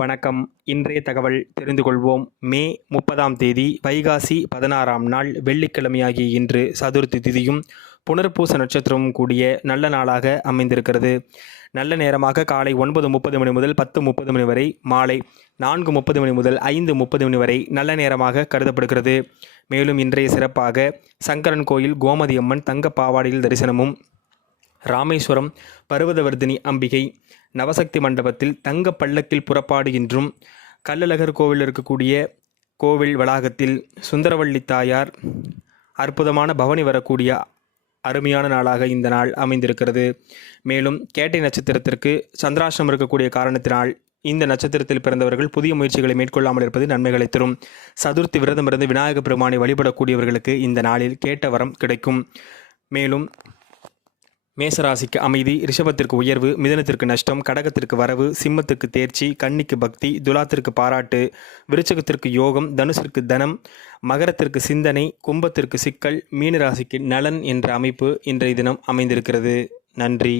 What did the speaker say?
வணக்கம். இன்றைய தகவல் தெரிந்து கொள்வோம். மே 30ஆம் தேதி வைகாசி 16ஆம் நாள் வெள்ளிக்கிழமையாகிய இன்று சதுர்த்தி திதியும் புனர்பூச நட்சத்திரமும் கூடிய நல்ல நாளாக அமைந்திருக்கிறது. நல்ல நேரமாக காலை 9:30 மணி முதல் 10:30 மணி வரை, மாலை 4:30 மணி முதல் 5:30 மணி வரை நல்ல நேரமாக கருதப்படுகிறது. மேலும் இன்றைய சிறப்பாக சங்கரன் கோயில் கோமதி அம்மன் தங்க பாவாடையில் தரிசனமும், ராமேஸ்வரம் பர்வதவர்தினி அம்பிகை நவசக்தி மண்டபத்தில் தங்க பல்லக்கில் புறப்பாடு என்றும், கள்ளழகர் கோவில் இருக்கக்கூடிய கோவில் வளாகத்தில் சுந்தரவள்ளி தாயார் அற்புதமான பவனி வரக்கூடிய அருமையான நாளாக இந்த நாள் அமைந்திருக்கிறது. மேலும் கேட்டை நட்சத்திரத்திற்கு சந்திராஷ்டிரம் இருக்கக்கூடிய காரணத்தினால் இந்த நட்சத்திரத்தில் பிறந்தவர்கள் புதிய முயற்சிகளை மேற்கொள்ளாமல் இருப்பது நன்மைகளை தரும். சதுர்த்தி விரதமிருந்து விநாயக பெருமானை வழிபடக்கூடியவர்களுக்கு இந்த நாளில் கேட்ட வரம் கிடைக்கும். மேலும் மேசராசிக்கு அமைதி, ரிஷபத்திற்கு உயர்வு, மிதனத்திற்கு நஷ்டம், கடகத்திற்கு வரவு, சிம்மத்திற்கு தேர்ச்சி, கன்னிக்கு பக்தி, துலாத்திற்கு பாராட்டு, விருச்சகத்திற்கு யோகம், தனுசிற்கு தனம், மகரத்திற்கு சிந்தனை, கும்பத்திற்கு சிக்கல், மீனராசிக்கு நலன் என்ற அமைப்பு இன்றைய தினம் அமைந்திருக்கிறது. நன்றி.